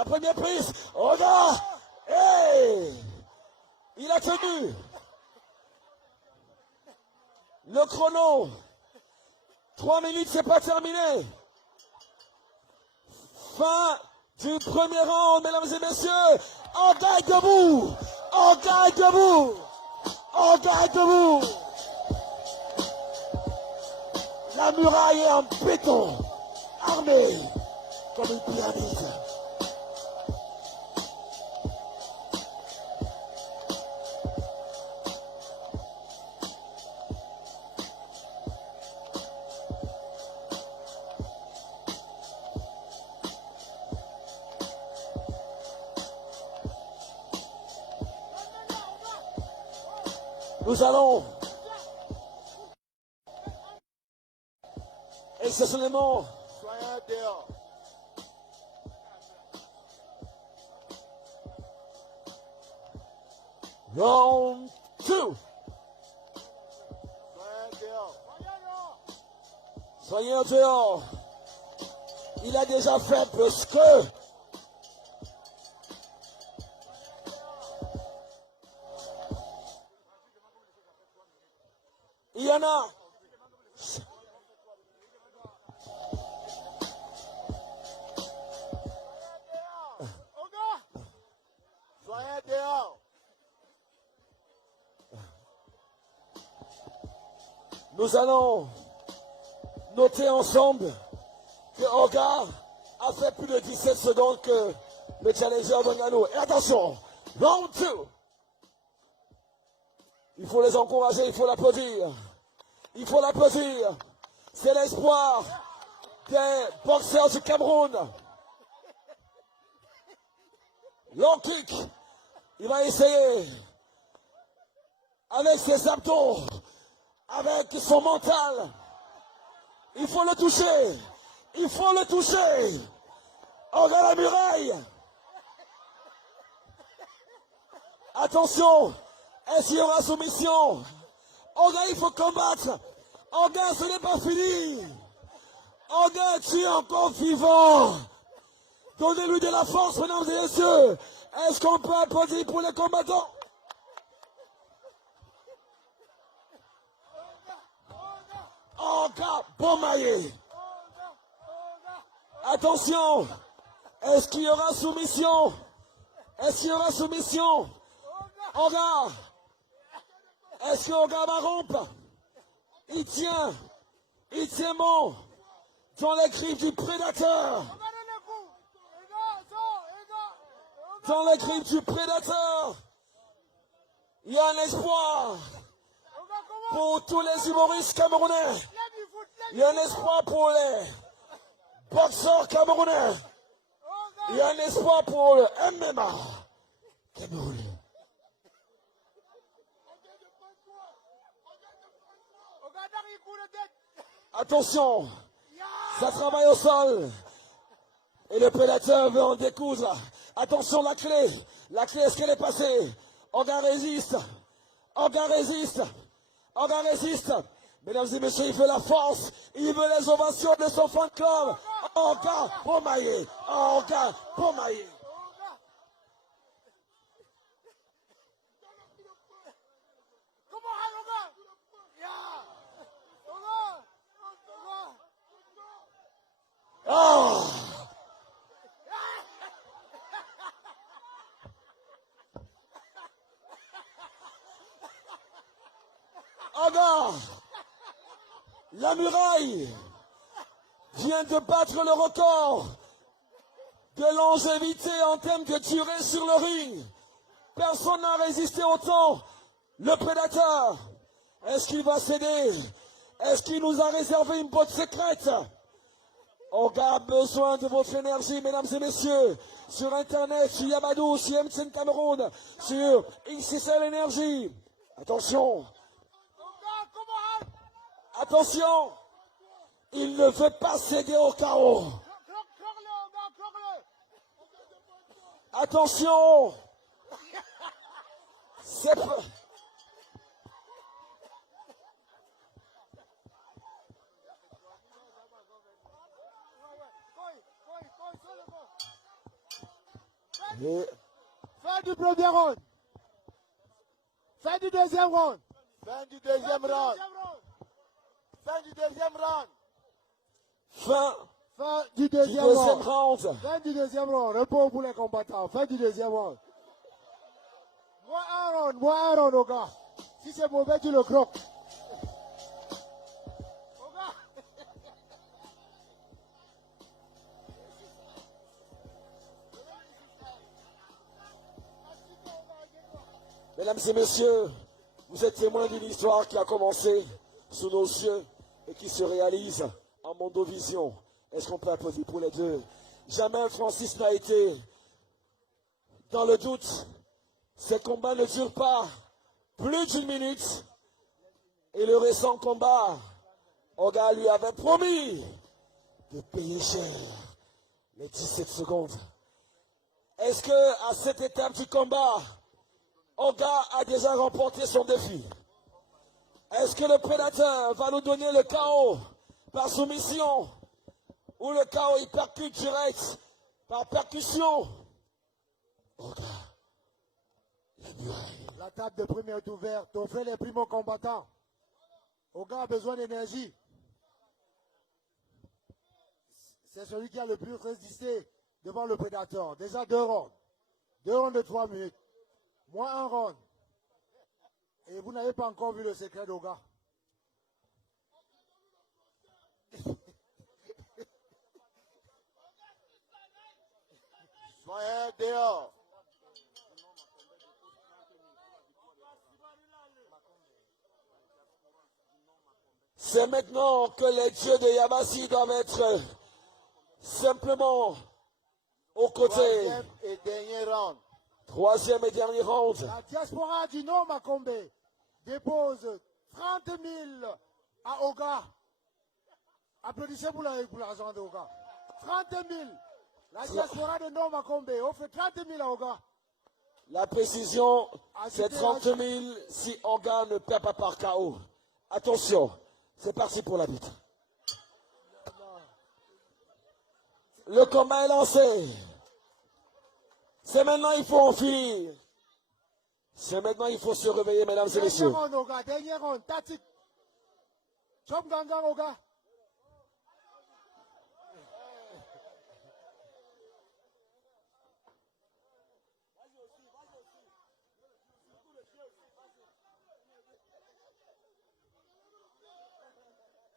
La première prise. Oga. Hey. Il a tenu. Le chrono. 3 minutes, c'est pas terminé. Fin du premier round, mesdames et messieurs. Oga est debout. Oga est debout. Oga est debout. La muraille est en béton, armée comme une pyramide. Nous allons exceptionnellement round 2. Soyez en dehors. Il a déjà fait plus que. Il y en a. Soyez dehors. Nous allons noter ensemble que Oga a fait plus de 17 secondes que le challenger Bongano. Et attention, round 2. Il faut les encourager, il faut l'applaudir. Il faut l'applaudir. C'est l'espoir des boxeurs du Cameroun. Long kick. Il va essayer avec ses abdos, avec son mental. Il faut le toucher. Il faut le toucher. Oga la muraille. Attention. Est-ce qu'il y aura soumission? Oga, il faut combattre. Oga, ce n'est pas fini. Oga, tu es encore vivant. Donnez-lui de la force, mesdames et messieurs. Est-ce qu'on peut applaudir pour les combattants? Oga Bomaye. Attention. Est-ce qu'il y aura soumission? Est-ce qu'il y aura soumission? Oga. Est-ce que Oga va rompre? Il tient bon dans les griffes du prédateur. Dans les griffes du prédateur. Il y a un espoir pour tous les humoristes camerounais. Il y a un espoir pour les boxeurs camerounais. Il y a un espoir pour le MMA camerounais. Attention, ça travaille au sol. Et le prédateur veut en découdre. Attention, la clé, est-ce qu'elle est passée? Oga résiste. Oga résiste. Oga résiste. Mesdames et messieurs, il veut la force. Il veut les ovations de son fan club. Oga Bomaye. Oga Bomaye. Oh. Oga, la muraille vient de battre le record de longévité en termes de durée sur le ring. Personne n'a résisté autant. Le prédateur, est-ce qu'il va céder? Est-ce qu'il nous a réservé une botte secrète? Oga a besoin de votre énergie, mesdames et messieurs, sur Internet, sur Yabadou, sur MTN Cameroun, sur XXL Énergie. Attention. Attention. Il ne veut pas céder au chaos. Attention. C'est pas... Et Fin du premier round. Fin du deuxième round. Fin du deuxième round. Fin du deuxième round. fin Fin du du deuxième deuxième round. round. Fin du deuxième round. Repos pour les combattants. Fin du deuxième round. Moi un round, au gars. Si c'est mauvais, tu le croques. Au gars. Mesdames et messieurs, vous êtes témoins d'une histoire qui a commencé sous nos yeux et qui se réalise en Mondovision. Est-ce qu'on peut applaudir pour les deux? Jamais Francis n'a été dans le doute. Ces combats ne durent pas plus d'une minute. Et le récent combat, Oga lui avait promis de payer cher les 17 secondes. Est-ce que à cette étape du combat, Oga a déjà remporté son défi? Est-ce que le prédateur va nous donner le KO par soumission ou le KO hypercute direct par percussion? Oga, la muraille. La table de première est ouverte. On fait les primo-combattants. Oga a besoin d'énergie. C'est celui qui a le plus résisté devant le prédateur. Déjà 2 rounds. 2 rounds de 3 minutes. Moi, 1 round. Et vous n'avez pas encore vu le secret d'Oga. Soyez dehors. C'est maintenant que les dieux de Yabassi doivent être simplement aux côtés. Troisième et dernier round. Troisième et dernier round. La diaspora du Nord Makombe dépose 30 000 à Oga. Applaudissez pour l'argent d'Oga. 30 000. La diaspora de Nord Makombe offre 30 000 à Oga. La précision, c'est 30 000 si Oga ne perd pas par KO. Attention, c'est parti pour la lutte. Le combat est lancé. C'est maintenant, il faut en finir. C'est maintenant, il faut se réveiller, mesdames et messieurs. Dernier round, Oga. Dernier round. Tactique. Chop Gangang, Oga.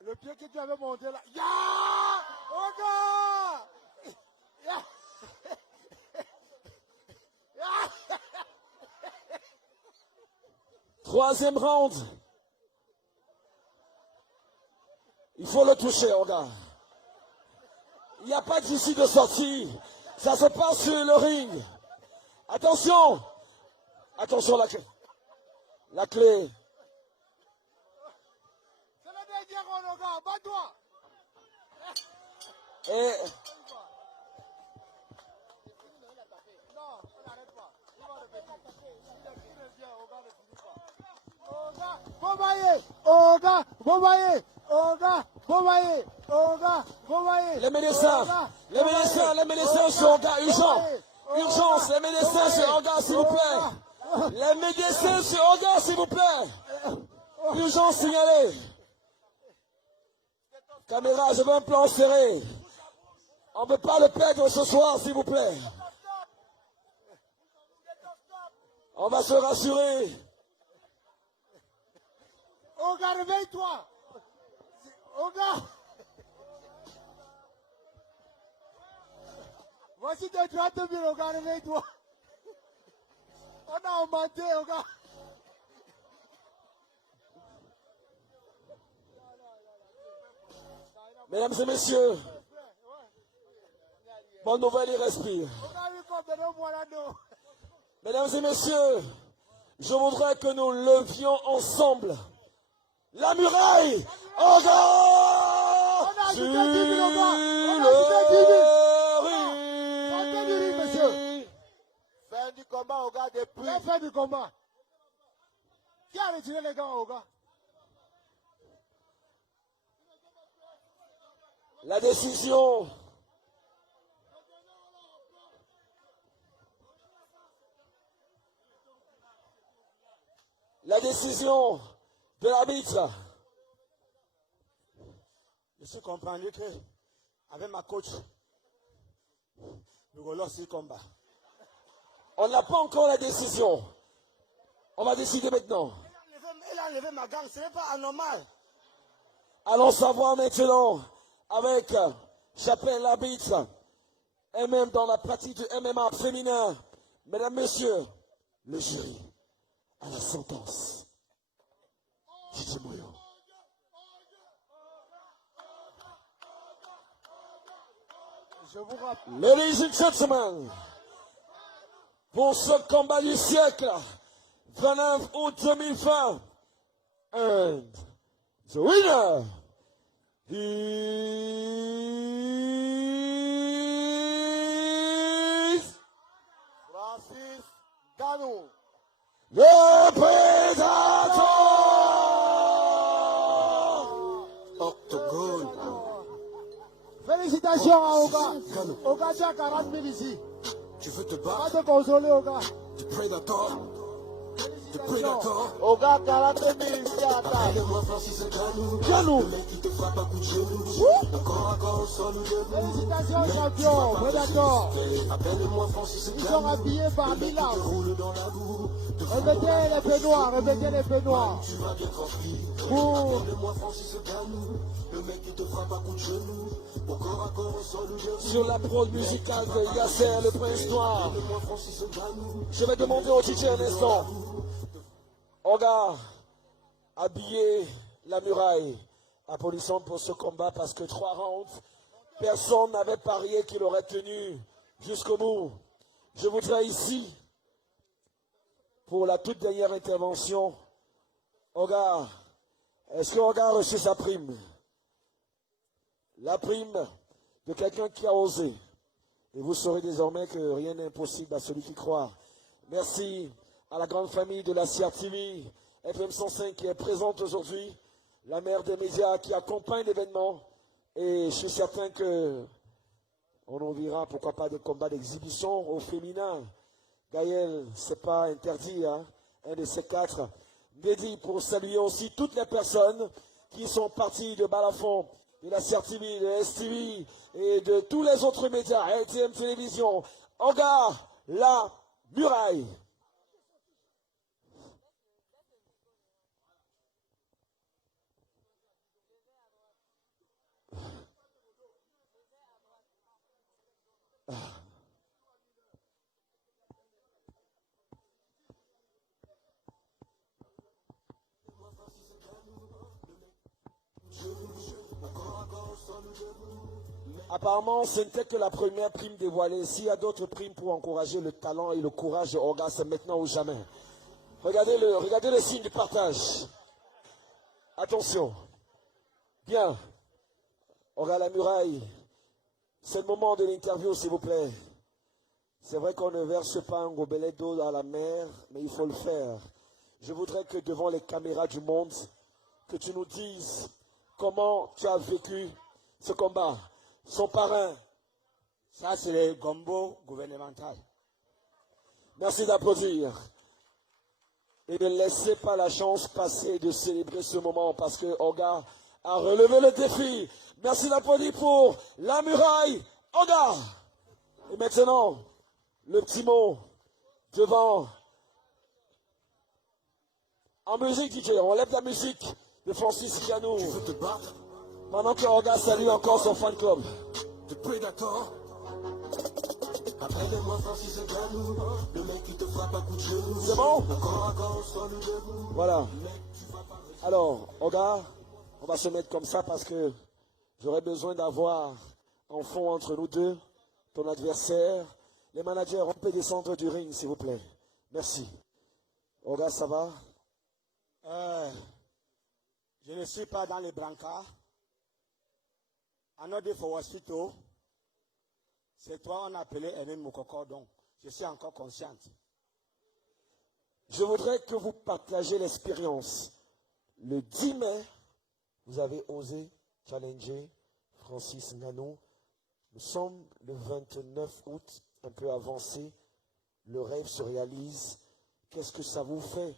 Le pied que tu avais monté là. Ya! Oga! Ya! Ya! Troisième round. Il faut le toucher, Oga. Il n'y a pas d'issue de sortie. Ça se passe sur le ring. Attention. Attention, la clé. La clé. C'est le dernier round, Oga. Bats-toi! Et Non, on n'arrête pas. Il va revenir. Il revient, Oga ne finit pas. Oga, Bobaye! Oga, Bobaye! Oga, Bobaye! Oga, Bobaye! les médecins, les médecins sur Oga, urgent. Urgence, les médecins sur Oga, s'il vous plaît. Les médecins sur Oga, s'il vous plaît. Urgence signalée. Caméra, je veux un plan serré. On ne veut pas le perdre ce soir, s'il vous plaît. On va se rassurer. Oga, réveille-toi! Oga! Voici tes 30 000, Oga, réveille-toi! On a augmenté, Oga! Mesdames et messieurs, bonne nouvelle, il respire. Oga, lui, comme de moi là-dedans. Mesdames et messieurs, je voudrais que nous levions ensemble la muraille. Oga ajouté sur 10 000, Oga. On a ajouté 10 000. le Sortez du ring, monsieur. ring. Fin du combat, Oga, depuis. La fin du combat. Qui a retiré les gants, Oga? La décision la décision de l'arbitre. Je suis comprendu que, avec ma coach, nous allons ce combat. On n'a pas encore la décision. On va décider maintenant. Il a enlevé ma gang, ce n'est pas anormal. Allons savoir maintenant avec Chapelle l'arbitre et même dans la pratique du MMA féminin. Mesdames, messieurs, le jury à la sentence. Gigi Moyo. Je vous rappelle. Ladies and gentlemen, pour ce combat du siècle, 29 août 2020, and the winner is Francis Ganou. le Predator! Octogone. Félicitations à Oga. Oga, tu as 40 000 ici. Tu veux te On va battre? te consoler, Oga. The Predator. The Félicitations. Predator. Oga, 40 000 ici à table. Appelle-moi Francis Ganou. Ganou. Le mec qui te frappe à coups de genoux. Encore à corps au sol ou debout. Félicitations, champion. Predator. Appelle-moi Francis Ils sont Ganou. habillés par Le mec qui te Milan. roule dans la boue. Te frappe Répétez les feux noirs, répétez les feux noirs. tu vas bien tranquille. Pour Appelle-moi Francis Ganou. Le mec qui te frappe à coups de genoux. Encore à corps au sol ou debout. Sur la prod musicale de Yasser, le prince noir. Appelle-moi Francis Ganou. Je vais demander au DJ un instant. Oga, habiller la muraille. Applaudissons pour ce combat parce que 3 rounds, personne n'avait parié qu'il aurait tenu jusqu'au bout. Je voudrais ici, pour la toute dernière intervention, Oga, est-ce que Oga a reçu sa prime? La prime de quelqu'un qui a osé. Et vous saurez désormais que rien n'est impossible à celui qui croit. Merci à la grande famille de la CRTV, FM 105 qui est présente aujourd'hui, la mère des médias qui accompagne l'événement. Et je suis certain que on en verra, pourquoi pas, des combats d'exhibition au féminin. Gaël, c'est pas interdit, hein, un de ces 4. Dédié pour saluer aussi toutes les personnes qui sont parties de Balafon, de la CRTV, de STV et de tous les autres médias, LTM Télévision. Oga, la muraille. Apparemment, ce n'était que la première prime dévoilée. S'il y a d'autres primes pour encourager le talent et le courage de Oga, c'est maintenant ou jamais. Regardez le signe de partage. Attention. Bien. Oga la muraille. C'est le moment de l'interview, s'il vous plaît. C'est vrai qu'on ne verse pas un gobelet d'eau dans la mer, mais il faut le faire. Je voudrais que devant les caméras du monde, que tu nous dises comment tu as vécu ce combat. Son parrain. ça, c'est le gombo gouvernemental. Merci d'applaudir. Et ne laissez pas la chance passer de célébrer ce moment parce que Oga a relevé le défi. Merci d'applaudir pour la muraille. Oga. Et maintenant, le petit mot devant. En musique, DJ, on lève la musique de Francis Ganou. Tu veux te battre? Pendant que Oga salue encore son fan club. The Predator. Appelle-moi Francis Ganou. Le mec qui te frappe à coups de genoux. C'est bon? Encore à corps au sol ou debout. Voilà. Alors, Oga, on va se mettre comme ça parce que j'aurais besoin d'avoir en fond entre nous deux ton adversaire. Les managers, on peut descendre du ring, s'il vous plaît. Merci. Oga, ça va? Je ne suis pas dans les brancards. Another for hospital. C'est toi, on appelait Enem Mokoko, donc je suis encore consciente. Je voudrais que vous partagiez l'expérience. Le 10 mai, vous avez osé challenger Francis Ganou. Nous sommes le 29 août, un peu avancé. Le rêve se réalise. Qu'est-ce que ça vous fait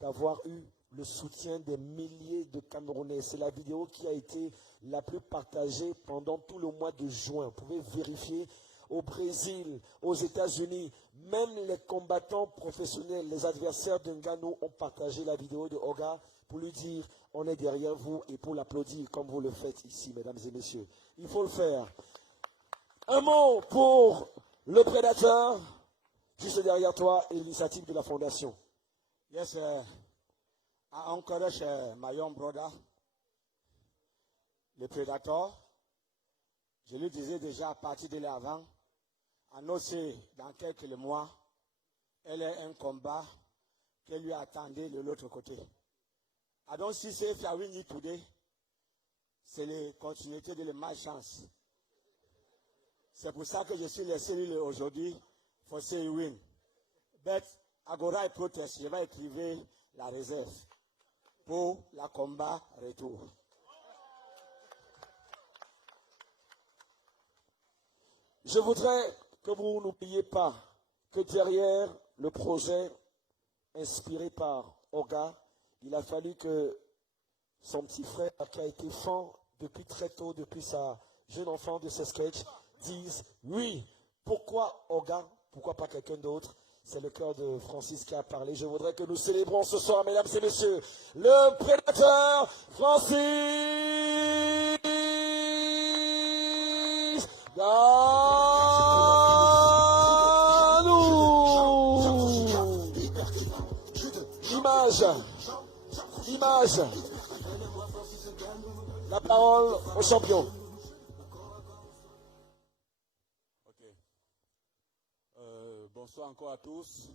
d'avoir eu le soutien des milliers de Camerounais. C'est la vidéo qui a été la plus partagée pendant tout le mois de juin. Vous pouvez vérifier au Brésil, aux États-Unis, même les combattants professionnels, les adversaires de Ngannou ont partagé la vidéo de Oga pour lui dire on est derrière vous et pour l'applaudir comme vous le faites ici, mesdames et messieurs. Il faut le faire. Un mot pour le prédateur, juste derrière toi, et l'initiative de la fondation. Yes, I encourage my young brother, le prédateur. Je lui disais déjà à partir de l'avant, annoncé dans quelques mois, elle est un combat que lui attendait de l'autre côté. I don't see if I win it today. C'est la continuité de la malchance. C'est pour ça que je suis laissé aujourd'hui, for say you win. But I go write protest, je vais écrire la réserve pour la combat retour. Je voudrais que vous n'oubliez pas que derrière le projet inspiré par Oga, il a fallu que son petit frère, qui a été fan depuis très tôt, depuis sa jeune enfant de ses sketchs, dise oui. Pourquoi Oga? Pourquoi pas quelqu'un d'autre? C'est le cœur de Francis qui a parlé. Je voudrais que nous célébrons ce soir, mesdames et messieurs, le prédateur Francis Ngannou. Image. La parole au champion. Bonsoir encore à tous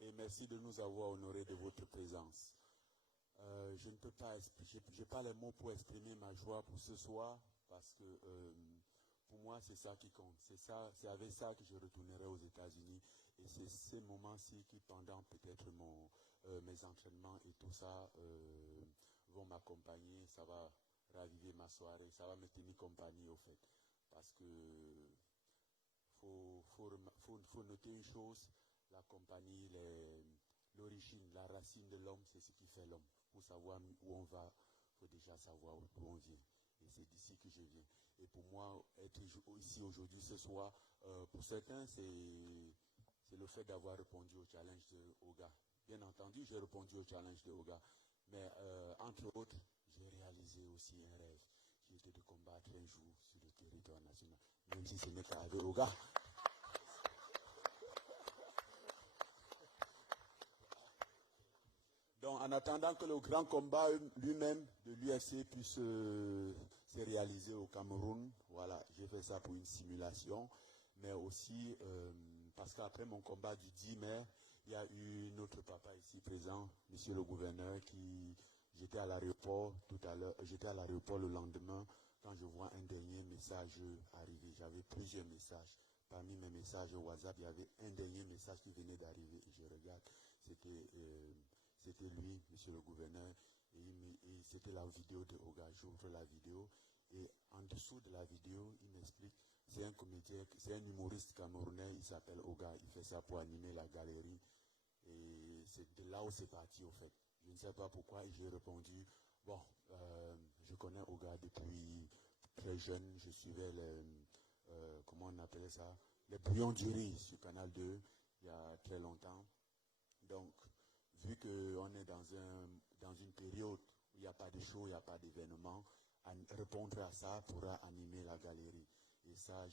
et merci de nous avoir honorés de votre présence. Je ne peux pas, j'ai pas les mots pour exprimer ma joie pour ce soir parce que pour moi c'est ça qui compte. C'est avec ça que je retournerai aux États-Unis et c'est ces moments-ci qui pendant peut-être mes entraînements et tout ça vont m'accompagner. Ça va raviver ma soirée, ça va me tenir compagnie au fait parce que faut noter une chose, la compagnie, l'origine, la racine de l'homme, c'est ce qui fait l'homme. Pour savoir où on va, il faut déjà savoir d'où on vient. Et c'est d'ici que je viens. Et pour moi, être ici aujourd'hui, ce soir, pour certains, c'est le fait d'avoir répondu au challenge de Oga. Bien entendu, j'ai répondu au challenge de Oga. Mais entre autres, j'ai réalisé aussi un rêve qui était de combattre un jour sur le territoire national. Même si ce n'est pas avec Oga. Donc, en attendant que le grand combat lui-même de l'UFC puisse se réaliser au Cameroun, voilà, j'ai fait ça pour une simulation, mais aussi parce qu'après mon combat du 10 mai, il y a eu notre papa ici présent, monsieur le gouverneur, j'étais à l'aéroport tout à l'heure, j'étais à l'aéroport le lendemain, quand je vois un dernier message arriver, j'avais plusieurs messages. Parmi mes messages WhatsApp, il y avait un dernier message qui venait d'arriver. Je regarde, c'était lui, monsieur le gouverneur, et c'était la vidéo de Oga. J'ouvre la vidéo, et en dessous de la vidéo, il m'explique, c'est un comédien, c'est un humoriste camerounais, il s'appelle Oga, il fait ça pour animer la galerie, et c'est de là où c'est parti au fait. Je ne sais pas pourquoi, et j'ai répondu, bon, je connais Oga depuis très jeune, je suivais comment on appelait ça, les bouillons du riz sur Canal 2, il y a très longtemps. Donc, vu qu'on est dans une période où il n'y a pas de show, il n'y a pas d'événement, répondre à ça pourra animer la galerie. Et ça,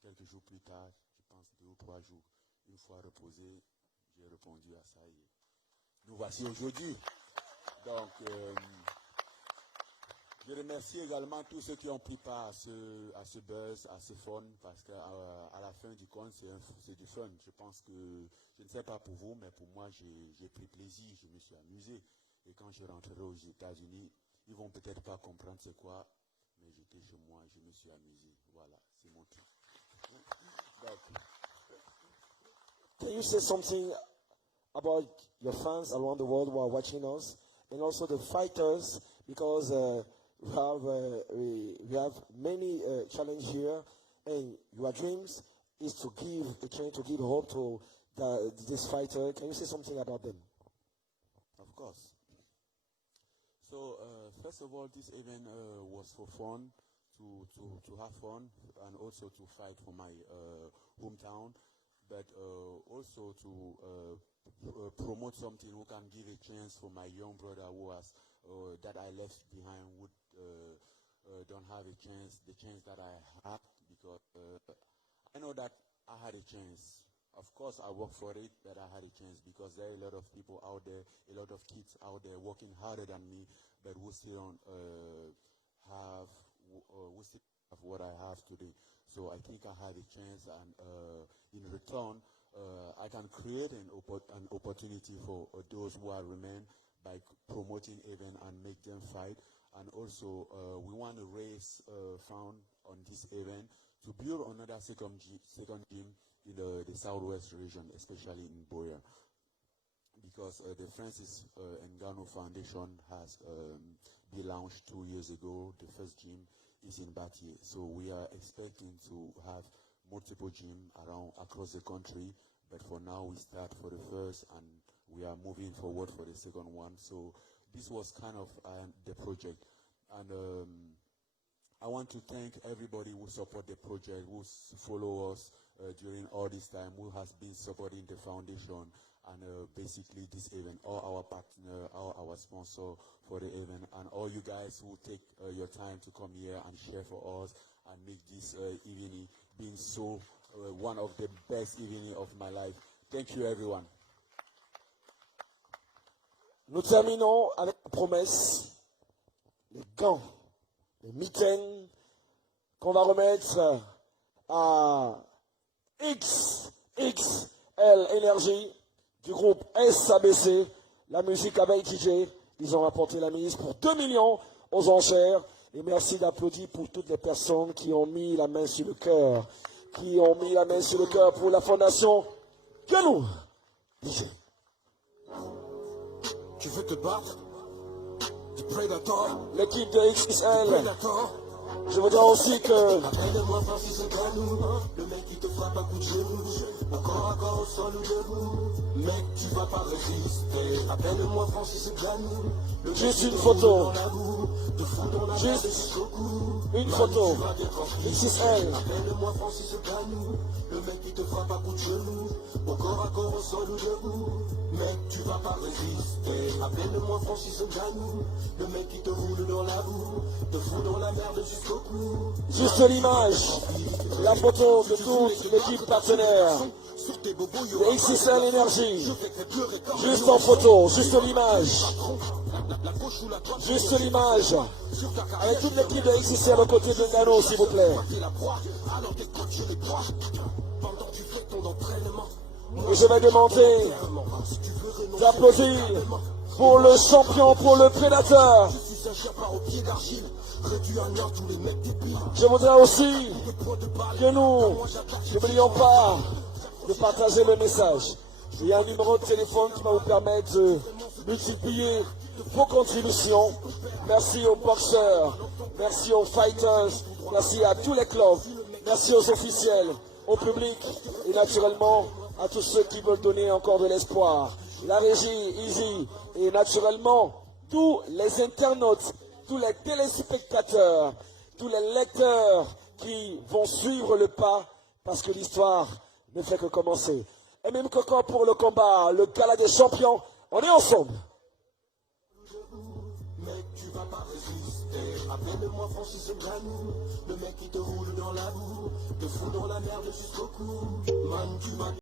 quelques jours plus tard, je pense 2 ou 3 jours, une fois reposé, j'ai répondu à ça. Et nous voici aujourd'hui. Donc, je remercie également tous ceux qui ont pris part à ce buzz, à ce fun, parce qu'à la fin du compte, c'est du fun. Je pense que, je ne sais pas pour vous, mais pour moi, j'ai pris plaisir, je me suis amusé. Et quand je rentrerai aux États-Unis, ils vont peut-être pas comprendre c'est quoi, mais j'étais chez moi, je me suis amusé. Voilà, c'est mon truc. Can you say something about your fans around the world who are watching us, and also the fighters, because we have many challenges here, and your dreams is to give hope to this fighter. Can you say something about them? Of course. So first of all, this event was for fun, to have fun, and also to fight for my hometown, but also to promote something who can give a chance for my young brother who has that I left behind, would don't have a chance, the chance that I had, because I know that I had a chance. Of course, I worked for it, but I had a chance, because there are a lot of people out there, a lot of kids out there working harder than me, but who still don't have what I have today. So I think I have a chance, and in return, I can create an opportunity for those who are remain by promoting event and make them fight. And also, we want to raise fund on this event to build another second gym in the southwest region, especially in Boya, because the Francis Ngannou Foundation has been launched 2 years ago. The first gym is in Batié, so we are expecting to have multiple gyms across the country, but for now we start for the first, and we are moving forward for the second one. So this was kind of the project, and I want to thank everybody who support the project, who follow us during all this time, who has been supporting the foundation and basically this event, all our partner, all our sponsor for the event, and all you guys who take your time to come here and share for us and make this evening being so one of the best evening of my life. Thank you, everyone. Nous terminons avec la promesse, les gants, les mitaines qu'on va remettre à XXL Énergie du groupe SABC, la musique avec DJ. Ils ont rapporté la mise pour 2 millions aux enchères. Et merci d'applaudir pour toutes les personnes qui ont mis la main sur le cœur, pour la fondation Ganou. DJ. Tu veux te battre? Du Predator. L'équipe de XXL. Predator. Je veux dire aussi que Appelle-moi Francis Ngannou, le mec qui te frappe à coups de genou, au corps à corps au sol ou debout, mec tu vas pas résister. Appelle-moi Francis Ngannou, le juste mec une qui te photo, roule dans la boue, te fout dans la merde juste jusqu'au cou. une Man, photo. tu vas t'être XXL. Appelle-moi Francis Ngannou, le mec qui te frappe à coups de genou, au corps à corps au sol ou debout, mec tu vas pas résister. Appelle-moi Francis Ngannou, le mec qui te roule dans la boue, te fout dans la merde jusqu'au cou. Juste l'image, la photo de toute l'équipe partenaire de XXL Énergie. Juste en photo, juste l'image. Juste l'image. Avec toute l'équipe de XXL aux côtés de Ngannou, s'il vous plaît. Et je vais demander d'applaudir pour le champion, pour le prédateur. Je voudrais aussi que nous n'oublions pas de partager le message. Il y a un numéro de téléphone qui va vous permettre de multiplier vos contributions. Merci aux boxeurs, merci aux fighters, merci à tous les clubs, merci aux officiels, au public et naturellement à tous ceux qui veulent donner encore de l'espoir. La régie, Easy, et naturellement tous les internautes, tous les téléspectateurs, tous les lecteurs qui vont suivre le pas parce que l'histoire ne fait que commencer. Et même que pour le combat, le gala des champions, on est ensemble. Mec, tu vas pas résister. Appelle-moi Francis Ngannou, le mec qui te roule dans la boue, te fout dans la merde jusqu'au cou. Man, tu vas